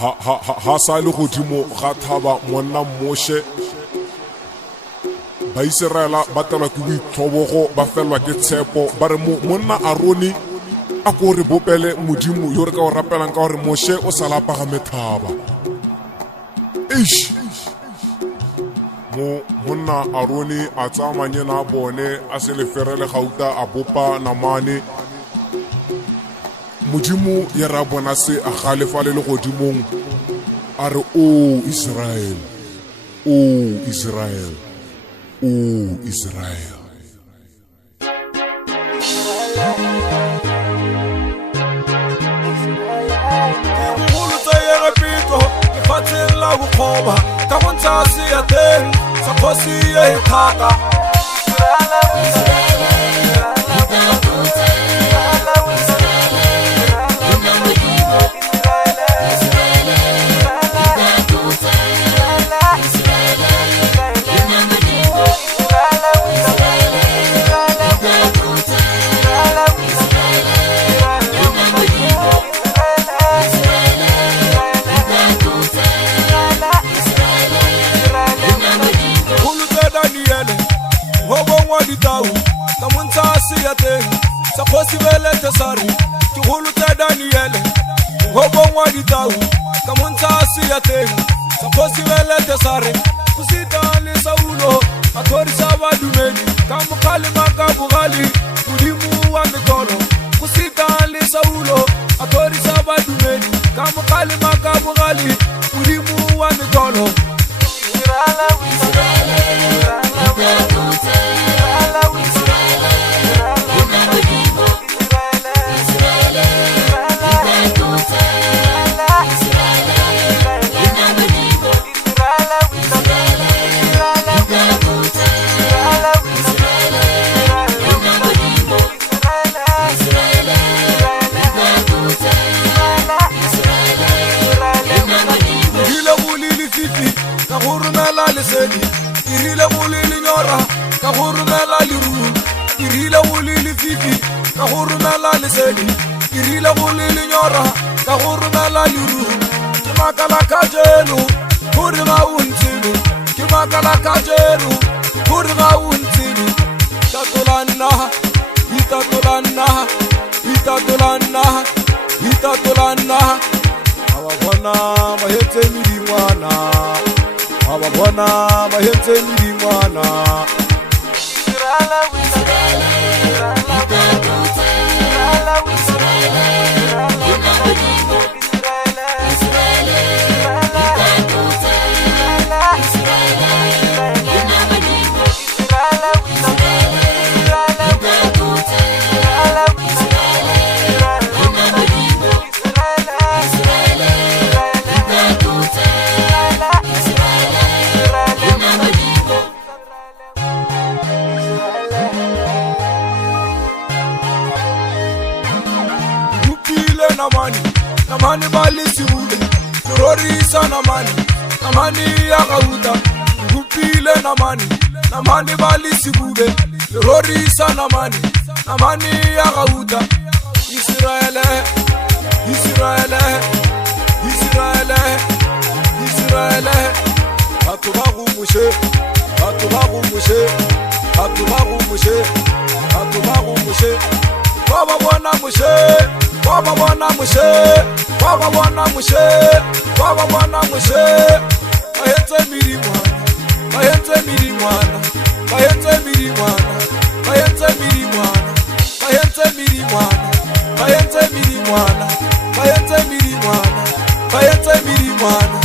ha sa le godimo ga thaba monna moshe ba Israela ba telwa ke boitlhobogo ba felwa ke tshepo ba re monna Aroni a ko re bopele modimo yo re ka o rapelang ka gore moshe o sala pagame thaba monna Aroni a tsaya manyena a bone a se leferele gauta a bopa namane modimo ya ra bona se a galefa le godimong a re o Israel, o Israel, o Israel. La ukhoba ka bontsasi ya teng sa khosi e thata sa khosi vele tesari ki hulu ta Daniel ho bongwa ditau ka montasi ya teng sa khosi vele tesari kusita le Saulo athori sa badumedi ka mokhale makabugali mudimu wa mikolo kusita le Saulo athori sa badumedi ka mokhale makabugali mudimu wa mikolo irile mulili nyora ka hurumela liru irile mulili fifi ka hurumela lisedi irile mulili nyora ka hurumela liru kimakala kajelu hurima untilu kimakala kajelu hurima untilu tatulanna itatulanna awabona mahetse midimwana ababona bahetse midimwana namani balisi ule rorisa namani ya gauta gupile namani balisi ule rorisa namani ya gauta Israel atubagumushe baba bona mushe bahetse mirimwana